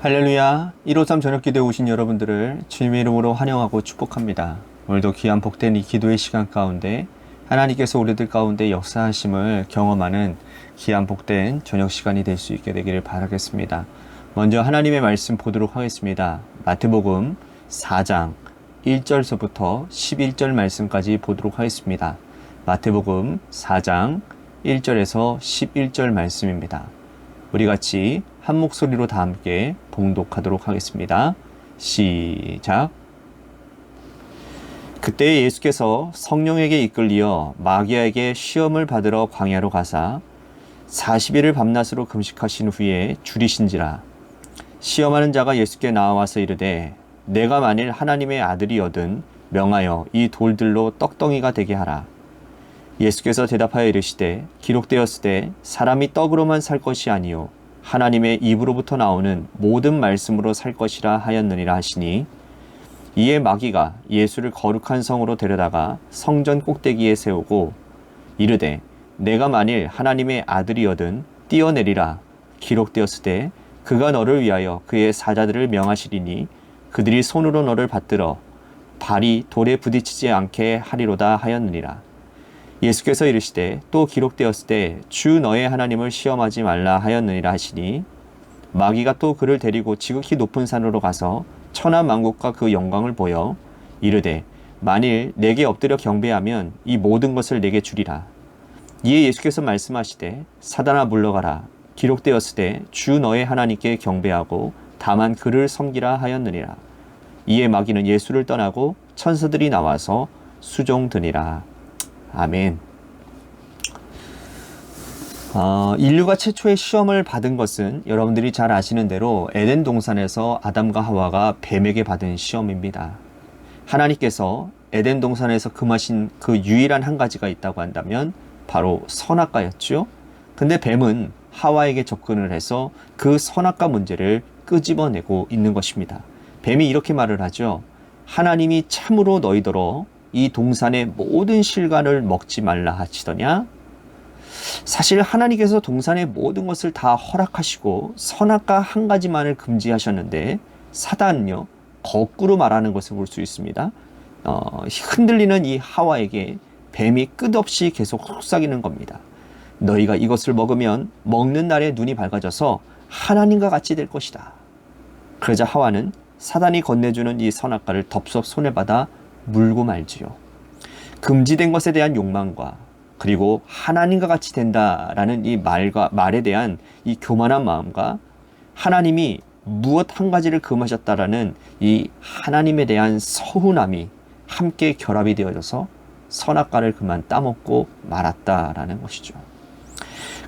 할렐루야. 153 저녁기도에 오신 여러분들을 주님의 이름으로 환영하고 축복합니다. 오늘도 귀한 복된 이 기도의 시간 가운데 하나님께서 우리들 가운데 역사하심을 경험하는 귀한 복된 저녁 시간이 될 수 있게 되기를 바라겠습니다. 먼저 하나님의 말씀 보도록 하겠습니다. 마태복음 4장 1절서부터 11절 말씀까지 보도록 하겠습니다. 마태복음 4장 1절에서 11절 말씀입니다. 우리 같이 한 목소리로 다 함께 봉독하도록 하겠습니다. 시작. 그때 예수께서 성령에게 이끌리어 마귀아에게 시험을 받으러 광야로 가사 40일을 밤낮으로 금식하신 후에 줄이신지라. 시험하는 자가 예수께 나와서 이르되 내가 만일 하나님의 아들이거든 명하여 이 돌들로 떡덩이가 되게 하라. 예수께서 대답하여 이르시되 기록되었으되 사람이 떡으로만 살 것이 아니요 하나님의 입으로부터 나오는 모든 말씀으로 살 것이라 하였느니라 하시니, 이에 마귀가 예수를 거룩한 성으로 데려다가 성전 꼭대기에 세우고 이르되 내가 만일 하나님의 아들이거든 뛰어내리라. 기록되었으되 그가 너를 위하여 그의 사자들을 명하시리니 그들이 손으로 너를 받들어 발이 돌에 부딪히지 않게 하리로다 하였느니라. 예수께서 이르시되 또 기록되었으되 주 너의 하나님을 시험하지 말라 하였느니라 하시니, 마귀가 또 그를 데리고 지극히 높은 산으로 가서 천하 만국과 그 영광을 보여 이르되 만일 내게 엎드려 경배하면 이 모든 것을 내게 주리라. 이에 예수께서 말씀하시되 사단아 물러가라. 기록되었으되 주 너의 하나님께 경배하고 다만 그를 섬기라 하였느니라. 이에 마귀는 예수를 떠나고 천사들이 나와서 수종드니라. 아멘. 인류가 최초의 시험을 받은 것은 여러분들이 잘 아시는 대로 에덴 동산에서 아담과 하와가 뱀에게 받은 시험입니다. 하나님께서 에덴 동산에서 금하신 그 유일한 한 가지가 있다고 한다면 바로 선악과였죠. 근데 뱀은 하와에게 접근을 해서 그 선악과 문제를 끄집어내고 있는 것입니다. 뱀이 이렇게 말을 하죠. 하나님이 참으로 너희더러 이 동산의 모든 실과를 먹지 말라 하시더냐? 사실 하나님께서 동산의 모든 것을 다 허락하시고 선악과 한 가지만을 금지하셨는데 사단은요 거꾸로 말하는 것을 볼 수 있습니다. 흔들리는 이 하와에게 뱀이 끝없이 계속 속삭이는 겁니다. 너희가 이것을 먹으면 먹는 날에 눈이 밝아져서 하나님과 같이 될 것이다. 그러자 하와는 사단이 건네주는 이 선악과를 덥석 손에 받아 물고 말지요. 금지된 것에 대한 욕망과 그리고 하나님과 같이 된다라는 이 말에 대한 이 교만한 마음과 하나님이 무엇 한 가지를 금하셨다라는 이 하나님에 대한 서운함이 함께 결합이 되어져서 선악과를 그만 따먹고 말았다라는 것이죠.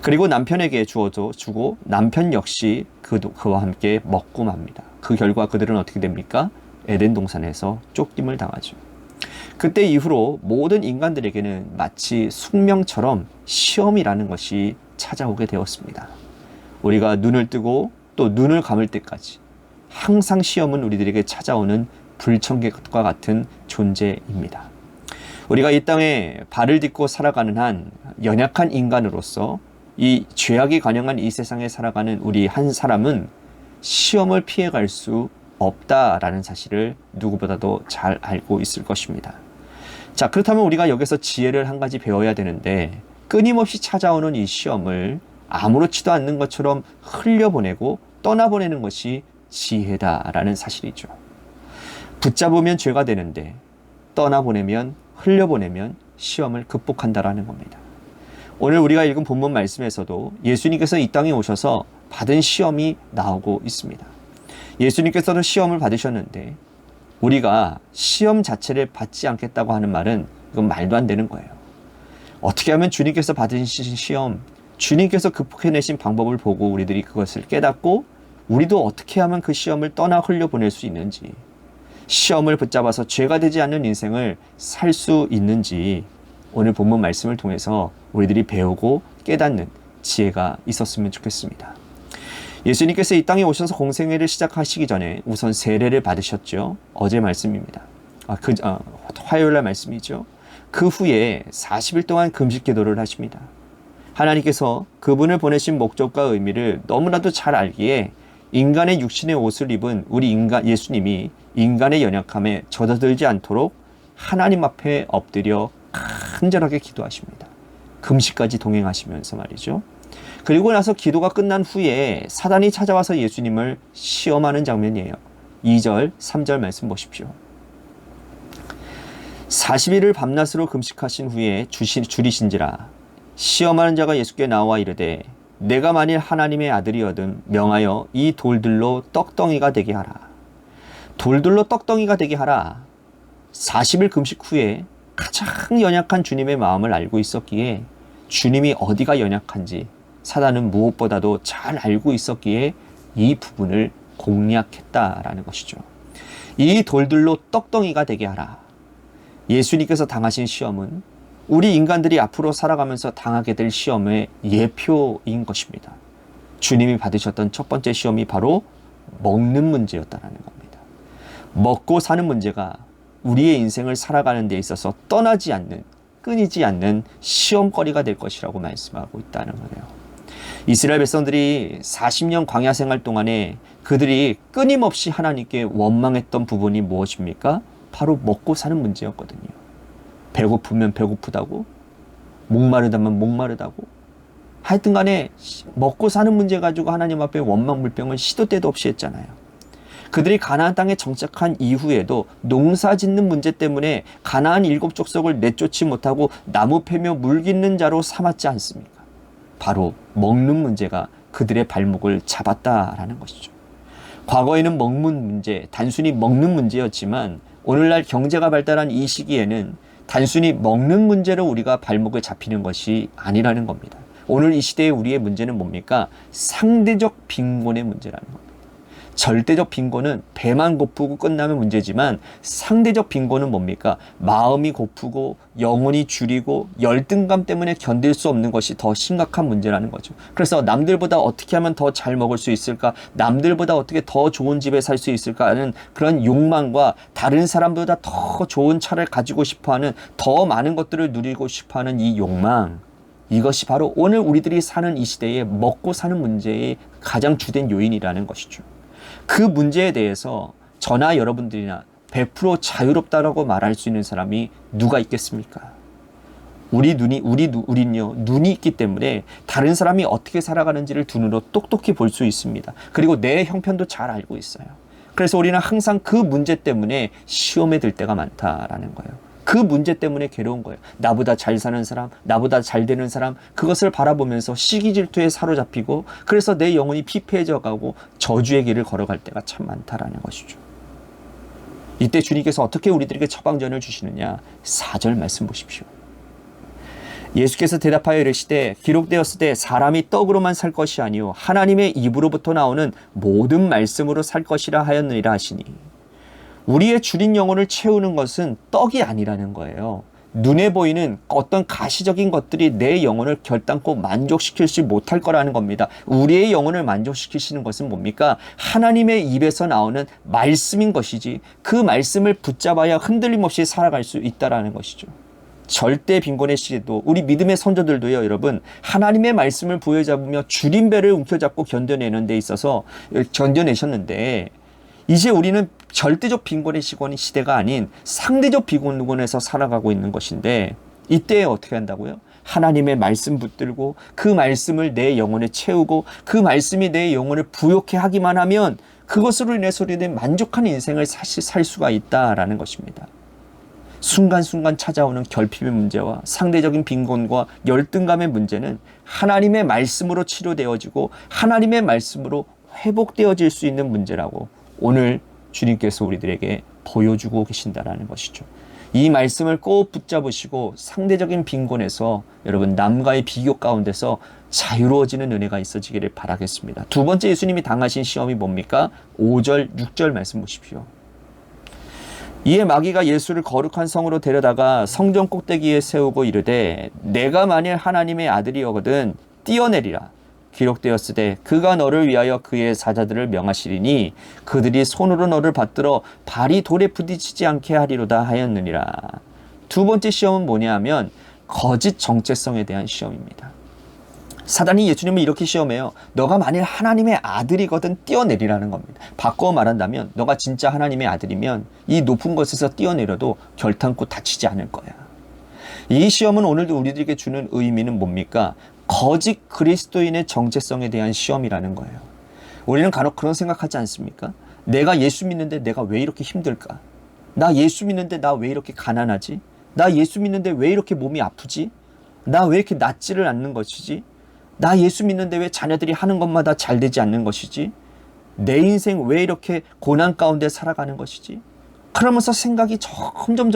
그리고 남편에게 주고 남편 역시 그와 함께 먹고 맙니다. 그 결과 그들은 어떻게 됩니까? 에덴 동산에서 쫓김을 당하죠. 그때 이후로 모든 인간들에게는 마치 숙명처럼 시험이라는 것이 찾아오게 되었습니다. 우리가 눈을 뜨고 또 눈을 감을 때까지 항상 시험은 우리들에게 찾아오는 불청객과 같은 존재입니다. 우리가 이 땅에 발을 딛고 살아가는 한 연약한 인간으로서 이 죄악이 관영한 이 세상에 살아가는 우리 한 사람은 시험을 피해갈 수 없다라는 사실을 누구보다도 잘 알고 있을 것입니다. 자, 그렇다면 우리가 여기서 지혜를 한 가지 배워야 되는데, 끊임없이 찾아오는 이 시험을 아무렇지도 않는 것처럼 흘려보내고 떠나보내는 것이 지혜다라는 사실이죠. 붙잡으면 죄가 되는데 떠나보내면 흘려보내면 시험을 극복한다라는 겁니다. 오늘 우리가 읽은 본문 말씀에서도 예수님께서 이 땅에 오셔서 받은 시험이 나오고 있습니다. 예수님께서도 시험을 받으셨는데 우리가 시험 자체를 받지 않겠다고 하는 말은 이건 말도 안 되는 거예요. 어떻게 하면 주님께서 받으신 시험, 주님께서 극복해내신 방법을 보고 우리들이 그것을 깨닫고 우리도 어떻게 하면 그 시험을 떠나 흘려보낼 수 있는지, 시험을 붙잡아서 죄가 되지 않는 인생을 살 수 있는지 오늘 본문 말씀을 통해서 우리들이 배우고 깨닫는 지혜가 있었으면 좋겠습니다. 예수님께서 이 땅에 오셔서 공생애를 시작하시기 전에 우선 세례를 받으셨죠. 어제 말씀입니다. 화요일날 말씀이죠. 그 후에 40일 동안 금식 기도를 하십니다. 하나님께서 그분을 보내신 목적과 의미를 너무나도 잘 알기에 인간의 육신의 옷을 입은 우리 예수님이 인간의 연약함에 젖어들지 않도록 하나님 앞에 엎드려 간절하게 기도하십니다. 금식까지 동행하시면서 말이죠. 그리고 나서 기도가 끝난 후에 사단이 찾아와서 예수님을 시험하는 장면이에요. 2절, 3절 말씀 보십시오. 40일을 밤낮으로 금식하신 후에 줄이신지라 시험하는 자가 예수께 나와 이르되 내가 만일 하나님의 아들이거든 명하여 이 돌들로 떡덩이가 되게 하라. 돌들로 떡덩이가 되게 하라. 40일 금식 후에 가장 연약한 주님의 마음을 알고 있었기에 주님이 어디가 연약한지 사단은 무엇보다도 잘 알고 있었기에 이 부분을 공략했다라는 것이죠. 이 돌들로 떡덩이가 되게 하라. 예수님께서 당하신 시험은 우리 인간들이 앞으로 살아가면서 당하게 될 시험의 예표인 것입니다. 주님이 받으셨던 첫 번째 시험이 바로 먹는 문제였다는 겁니다. 먹고 사는 문제가 우리의 인생을 살아가는 데 있어서 떠나지 않는, 끊이지 않는 시험거리가 될 것이라고 말씀하고 있다는 거예요. 이스라엘 백성들이 40년 광야 생활 동안에 그들이 끊임없이 하나님께 원망했던 부분이 무엇입니까? 바로 먹고 사는 문제였거든요. 배고프면 배고프다고, 목마르다면 목마르다고, 하여튼 간에 먹고 사는 문제 가지고 하나님 앞에 원망불평을 시도 때도 없이 했잖아요. 그들이 가나안 땅에 정착한 이후에도 농사 짓는 문제 때문에 가나안 7족속을 내쫓지 못하고 나무 패며 물 깃는 자로 삼았지 않습니까? 바로 먹는 문제가 그들의 발목을 잡았다라는 것이죠. 과거에는 먹는 문제, 단순히 먹는 문제였지만 오늘날 경제가 발달한 이 시기에는 단순히 먹는 문제로 우리가 발목을 잡히는 것이 아니라는 겁니다. 오늘 이 시대의 우리의 문제는 뭡니까? 상대적 빈곤의 문제라는 겁니다. 절대적 빈곤은 배만 고프고 끝나면 문제지만 상대적 빈곤은 뭡니까? 마음이 고프고 영혼이 줄이고 열등감 때문에 견딜 수 없는 것이 더 심각한 문제라는 거죠. 그래서 남들보다 어떻게 하면 더 잘 먹을 수 있을까? 남들보다 어떻게 더 좋은 집에 살 수 있을까 하는 그런 욕망과 다른 사람보다 더 좋은 차를 가지고 싶어하는, 더 많은 것들을 누리고 싶어하는 이 욕망, 이것이 바로 오늘 우리들이 사는 이 시대에 먹고 사는 문제의 가장 주된 요인이라는 것이죠. 그 문제에 대해서 저나 여러분들이나 100% 자유롭다라고 말할 수 있는 사람이 누가 있겠습니까? 우린요, 눈이 있기 때문에 다른 사람이 어떻게 살아가는지를 두 눈으로 똑똑히 볼 수 있습니다. 그리고 내 형편도 잘 알고 있어요. 그래서 우리는 항상 그 문제 때문에 시험에 들 때가 많다라는 거예요. 그 문제 때문에 괴로운 거예요. 나보다 잘 사는 사람, 나보다 잘 되는 사람, 그것을 바라보면서 시기 질투에 사로잡히고, 그래서 내 영혼이 피폐해져 가고 저주의 길을 걸어갈 때가 참 많다라는 것이죠. 이때 주님께서 어떻게 우리들에게 처방전을 주시느냐? 4절 말씀 보십시오. 예수께서 대답하여 이르시되 기록되었을 때 사람이 떡으로만 살 것이 아니요 하나님의 입으로부터 나오는 모든 말씀으로 살 것이라 하였느니라 하시니, 우리의 줄인 영혼을 채우는 것은 떡이 아니라는 거예요. 눈에 보이는 어떤 가시적인 것들이 내 영혼을 결단코 만족시키지 못할 거라는 겁니다. 우리의 영혼을 만족시키시는 것은 뭡니까? 하나님의 입에서 나오는 말씀인 것이지, 그 말씀을 붙잡아야 흔들림 없이 살아갈 수 있다라는 것이죠. 절대 빈곤의 시대도 우리 믿음의 선조들도요, 여러분, 하나님의 말씀을 부여잡으며 줄임배를 움켜잡고 견뎌내는 데 있어서 견뎌내셨는데, 이제 우리는 절대적 빈곤의 시대가 아닌 상대적 빈곤에서 살아가고 있는 것인데, 이때 어떻게 한다고요? 하나님의 말씀 붙들고 그 말씀을 내 영혼에 채우고 그 말씀이 내 영혼을 부욕해 하기만 하면 그것으로 인해서 우리는 만족한 인생을 사실 살 수가 있다라는 것입니다. 순간순간 찾아오는 결핍의 문제와 상대적인 빈곤과 열등감의 문제는 하나님의 말씀으로 치료되어지고 하나님의 말씀으로 회복되어질 수 있는 문제라고 오늘 주님께서 우리들에게 보여주고 계신다라는 것이죠. 이 말씀을 꼭 붙잡으시고 상대적인 빈곤에서 여러분 남과의 비교 가운데서 자유로워지는 은혜가 있어지기를 바라겠습니다. 두 번째 예수님이 당하신 시험이 뭡니까? 5절, 6절 말씀 보십시오. 이에 마귀가 예수를 거룩한 성으로 데려다가 성전 꼭대기에 세우고 이르되 내가 만일 하나님의 아들이거든 뛰어내리라. 기록되었으되 그가 너를 위하여 그의 사자들을 명하시리니 그들이 손으로 너를 받들어 발이 돌에 부딪히지 않게 하리로다 하였느니라. 두 번째 시험은 뭐냐 하면 거짓 정체성에 대한 시험입니다. 사단이 예수님을 이렇게 시험해요. 너가 만일 하나님의 아들이거든 뛰어내리라는 겁니다. 바꿔 말한다면 너가 진짜 하나님의 아들이면 이 높은 곳에서 뛰어내려도 결탄코 다치지 않을 거야. 이 시험은 오늘도 우리들에게 주는 의미는 뭡니까? 거짓 그리스도인의 정체성에 대한 시험이라는 거예요. 우리는 간혹 그런 생각하지 않습니까? 내가 예수 믿는데 내가 왜 이렇게 힘들까? 나 예수 믿는데 나 왜 이렇게 가난하지? 나 예수 믿는데 왜 이렇게 몸이 아프지? 나 왜 이렇게 낫지를 않는 것이지? 나 예수 믿는데 왜 자녀들이 하는 것마다 잘 되지 않는 것이지? 내 인생 왜 이렇게 고난 가운데 살아가는 것이지? 그러면서 생각이 점점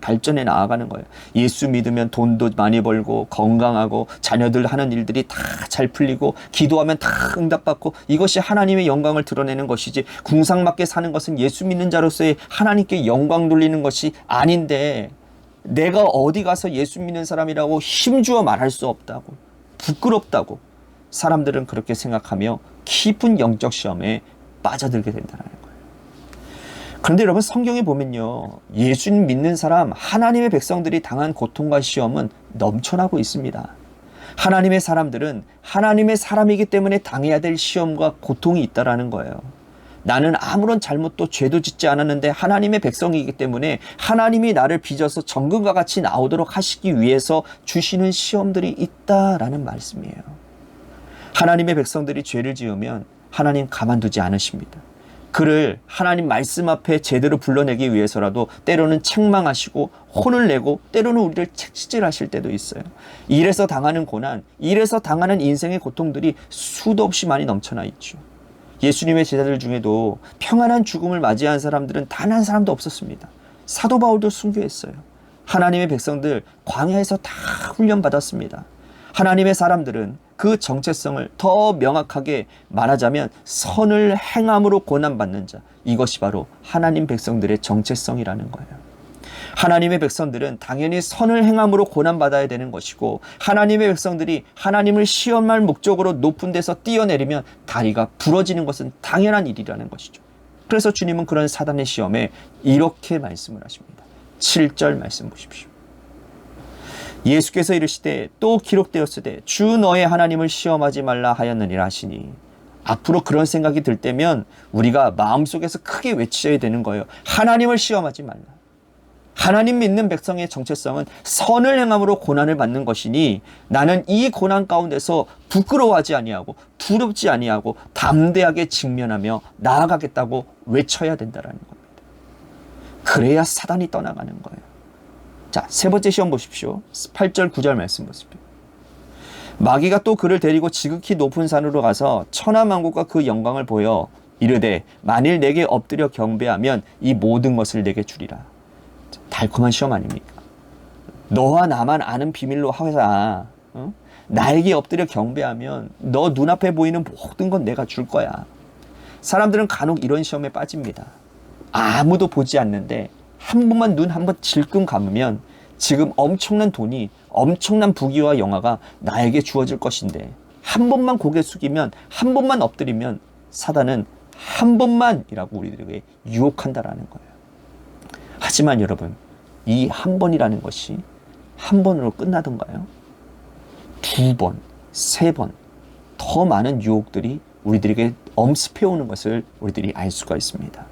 발전해 나아가는 거예요. 예수 믿으면 돈도 많이 벌고 건강하고 자녀들 하는 일들이 다 잘 풀리고 기도하면 다 응답받고 이것이 하나님의 영광을 드러내는 것이지, 궁상맞게 사는 것은 예수 믿는 자로서의 하나님께 영광 돌리는 것이 아닌데, 내가 어디 가서 예수 믿는 사람이라고 힘주어 말할 수 없다고, 부끄럽다고 사람들은 그렇게 생각하며 깊은 영적 시험에 빠져들게 된다는 거예요. 그런데 여러분, 성경에 보면요, 예수 믿는 사람, 하나님의 백성들이 당한 고통과 시험은 넘쳐나고 있습니다. 하나님의 사람들은 하나님의 사람이기 때문에 당해야 될 시험과 고통이 있다라는 거예요. 나는 아무런 잘못도 죄도 짓지 않았는데 하나님의 백성이기 때문에 하나님이 나를 빚어서 정금과 같이 나오도록 하시기 위해서 주시는 시험들이 있다라는 말씀이에요. 하나님의 백성들이 죄를 지으면 하나님 가만두지 않으십니다. 그를 하나님 말씀 앞에 제대로 불러내기 위해서라도 때로는 책망하시고 혼을 내고 때로는 우리를 책질하실 때도 있어요. 이래서 당하는 고난, 이래서 당하는 인생의 고통들이 수도 없이 많이 넘쳐나 있죠. 예수님의 제자들 중에도 평안한 죽음을 맞이한 사람들은 단 한 사람도 없었습니다. 사도 바울도 순교했어요. 하나님의 백성들 광야에서 다 훈련받았습니다. 하나님의 사람들은 그 정체성을 더 명확하게 말하자면 선을 행함으로 고난받는 자, 이것이 바로 하나님 백성들의 정체성이라는 거예요. 하나님의 백성들은 당연히 선을 행함으로 고난받아야 되는 것이고, 하나님의 백성들이 하나님을 시험할 목적으로 높은 데서 뛰어내리면 다리가 부러지는 것은 당연한 일이라는 것이죠. 그래서 주님은 그런 사단의 시험에 이렇게 말씀을 하십니다. 7절 말씀 보십시오. 예수께서 이르시되 또 기록되었으되 주 너의 하나님을 시험하지 말라 하였느니라 하시니, 앞으로 그런 생각이 들 때면 우리가 마음속에서 크게 외쳐야 되는 거예요. 하나님을 시험하지 말라. 하나님 믿는 백성의 정체성은 선을 행함으로 고난을 받는 것이니 나는 이 고난 가운데서 부끄러워하지 아니하고 두렵지 아니하고 담대하게 직면하며 나아가겠다고 외쳐야 된다는 겁니다. 그래야 사단이 떠나가는 거예요. 자, 세 번째 시험 보십시오. 8절 9절 말씀 보십시오. 마귀가 또 그를 데리고 지극히 높은 산으로 가서 천하만국과 그 영광을 보여 이르되 만일 내게 엎드려 경배하면 이 모든 것을 내게 주리라. 달콤한 시험 아닙니까? 너와 나만 아는 비밀로 하자. 나에게 엎드려 경배하면 너 눈앞에 보이는 모든 건 내가 줄 거야. 사람들은 간혹 이런 시험에 빠집니다. 아무도 보지 않는데 한 번만 눈 한 번 질끈 감으면 지금 엄청난 돈이, 엄청난 부귀와 영화가 나에게 주어질 것인데, 한 번만 고개 숙이면, 한 번만 엎드리면 사단은 한 번만이라고 우리들에게 유혹한다라는 거예요. 하지만 여러분, 이 한 번이라는 것이 한 번으로 끝나던가요? 두 번, 세 번, 더 많은 유혹들이 우리들에게 엄습해오는 것을 우리들이 알 수가 있습니다.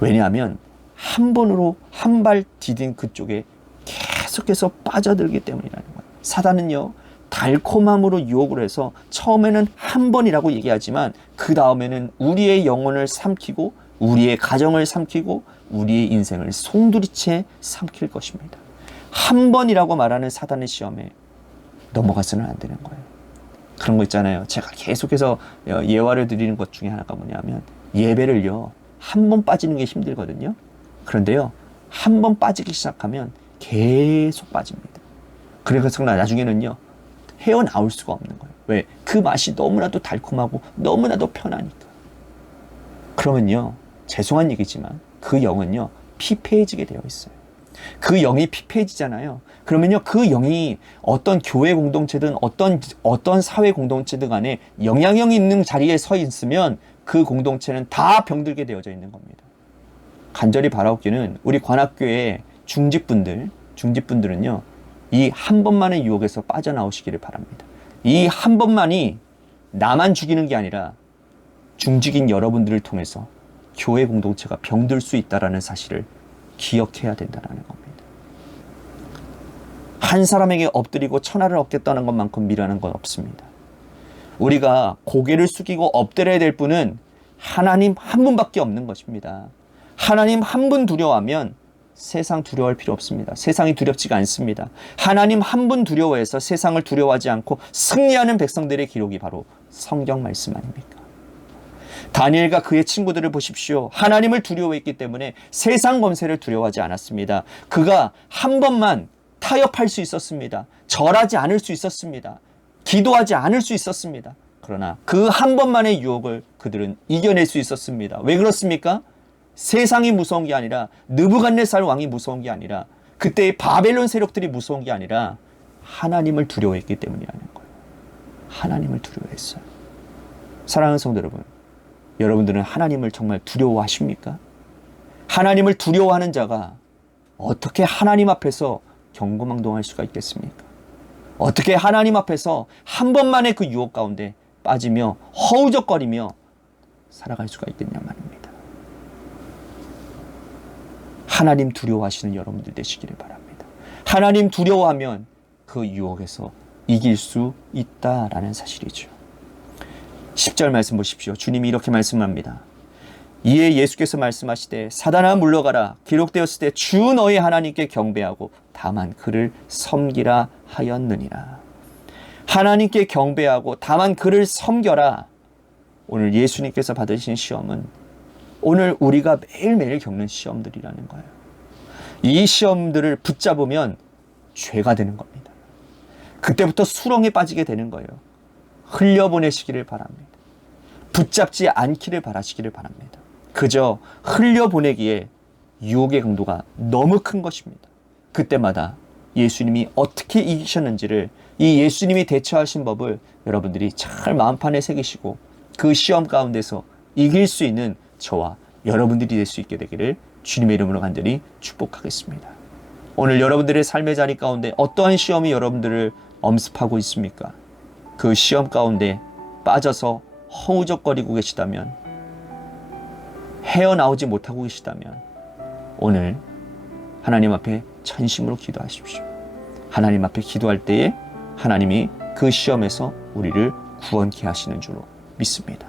왜냐하면 한 번으로 한 발 디딘 그쪽에 계속해서 빠져들기 때문이라는 거예요. 사단은요, 달콤함으로 유혹을 해서 처음에는 한 번이라고 얘기하지만 그 다음에는 우리의 영혼을 삼키고 우리의 가정을 삼키고 우리의 인생을 송두리째 삼킬 것입니다. 한 번이라고 말하는 사단의 시험에 넘어가서는 안 되는 거예요. 그런 거 있잖아요. 제가 계속해서 예화를 드리는 것 중에 하나가 뭐냐면, 예배를요, 한 번 빠지는 게 힘들거든요. 그런데요, 한 번 빠지기 시작하면 계속 빠집니다. 그래서 나중에는요, 헤어나올 수가 없는 거예요. 왜? 그 맛이 너무나도 달콤하고 너무나도 편하니까. 그러면요, 죄송한 얘기지만 그 영은요, 피폐해지게 되어 있어요. 그 영이 피폐해지잖아요. 그러면요, 그 영이 어떤 교회 공동체든 어떤 사회 공동체든 간에 영향력이 있는 자리에 서 있으면 그 공동체는 다 병들게 되어져 있는 겁니다. 간절히 바라옵기는 우리 관악교회 중직분들은요, 이 한 번만의 유혹에서 빠져나오시기를 바랍니다. 이 한 번만이 나만 죽이는 게 아니라 중직인 여러분들을 통해서 교회 공동체가 병들 수 있다는 사실을 기억해야 된다는 겁니다. 한 사람에게 엎드리고 천하를 얻겠다는 것만큼 미련한 건 없습니다. 우리가 고개를 숙이고 엎드려야 될 분은 하나님 한 분밖에 없는 것입니다. 하나님 한 분 두려워하면 세상 두려워할 필요 없습니다. 세상이 두렵지가 않습니다. 하나님 한 분 두려워해서 세상을 두려워하지 않고 승리하는 백성들의 기록이 바로 성경 말씀 아닙니까? 다니엘과 그의 친구들을 보십시오. 하나님을 두려워했기 때문에 세상 권세를 두려워하지 않았습니다. 그가 한 번만 타협할 수 있었습니다. 절하지 않을 수 있었습니다. 기도하지 않을 수 있었습니다. 그러나 그 한 번만의 유혹을 그들은 이겨낼 수 있었습니다. 왜 그렇습니까? 세상이 무서운 게 아니라, 느부갓네살 왕이 무서운 게 아니라, 그때의 바벨론 세력들이 무서운 게 아니라 하나님을 두려워했기 때문이라는 거예요. 하나님을 두려워했어요. 사랑하는 성도 여러분, 여러분들은 하나님을 정말 두려워하십니까? 하나님을 두려워하는 자가 어떻게 하나님 앞에서 경거망동할 수가 있겠습니까? 어떻게 하나님 앞에서 한 번만의 그 유혹 가운데 빠지며 허우적거리며 살아갈 수가 있겠냐 말입니다. 하나님 두려워하시는 여러분들 되시기를 바랍니다. 하나님 두려워하면 그 유혹에서 이길 수 있다라는 사실이죠. 10절 말씀 보십시오. 주님이 이렇게 말씀합니다. 이에 예수께서 말씀하시되 사단아 물러가라. 기록되었을 때 주 너희 하나님께 경배하고 다만 그를 섬기라 하였느니라. 하나님께 경배하고 다만 그를 섬겨라. 오늘 예수님께서 받으신 시험은 오늘 우리가 매일매일 겪는 시험들이라는 거예요. 이 시험들을 붙잡으면 죄가 되는 겁니다. 그때부터 수렁에 빠지게 되는 거예요. 흘려보내시기를 바랍니다. 붙잡지 않기를 바라시기를 바랍니다. 그저 흘려보내기에 유혹의 강도가 너무 큰 것입니다. 그때마다 예수님이 어떻게 이기셨는지를, 이 예수님이 대처하신 법을 여러분들이 잘 마음판에 새기시고 그 시험 가운데서 이길 수 있는 저와 여러분들이 될 수 있게 되기를 주님의 이름으로 간절히 축복하겠습니다. 오늘 여러분들의 삶의 자리 가운데 어떠한 시험이 여러분들을 엄습하고 있습니까? 그 시험 가운데 빠져서 허우적거리고 계시다면, 헤어나오지 못하고 계시다면 오늘 하나님 앞에 전심으로 기도하십시오. 하나님 앞에 기도할 때에 하나님이 그 시험에서 우리를 구원케 하시는 줄로 믿습니다.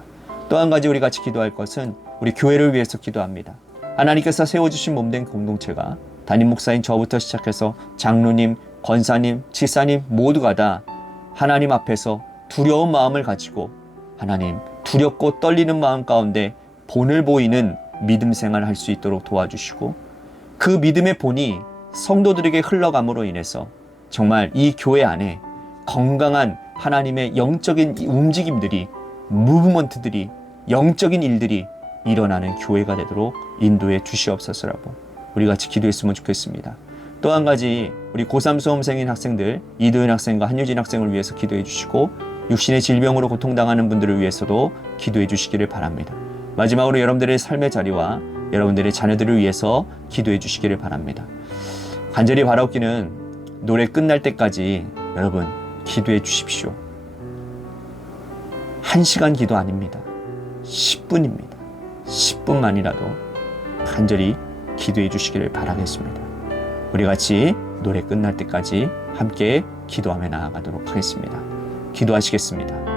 또 한 가지 우리 같이 기도할 것은 우리 교회를 위해서 기도합니다. 하나님께서 세워주신 몸된 공동체가 담임 목사인 저부터 시작해서 장로님, 권사님, 지사님 모두가 다 하나님 앞에서 두려운 마음을 가지고 하나님 두렵고 떨리는 마음 가운데 본을 보이는 믿음 생활을 할 수 있도록 도와주시고, 그 믿음의 본이 성도들에게 흘러감으로 인해서 정말 이 교회 안에 건강한 하나님의 영적인 움직임들이, 무브먼트들이, 영적인 일들이 일어나는 교회가 되도록 인도해 주시옵소서라고 우리 같이 기도했으면 좋겠습니다. 또 한 가지 우리 고3 수험생인 학생들, 이도현 학생과 한유진 학생을 위해서 기도해 주시고, 육신의 질병으로 고통당하는 분들을 위해서도 기도해 주시기를 바랍니다. 마지막으로 여러분들의 삶의 자리와 여러분들의 자녀들을 위해서 기도해 주시기를 바랍니다. 간절히 바라옵기는 노래 끝날 때까지 여러분 기도해 주십시오. 1시간 기도 아닙니다. 10분입니다. 10분만이라도 간절히 기도해 주시기를 바라겠습니다. 우리 같이 노래 끝날 때까지 함께 기도하며 나아가도록 하겠습니다. 기도하시겠습니다.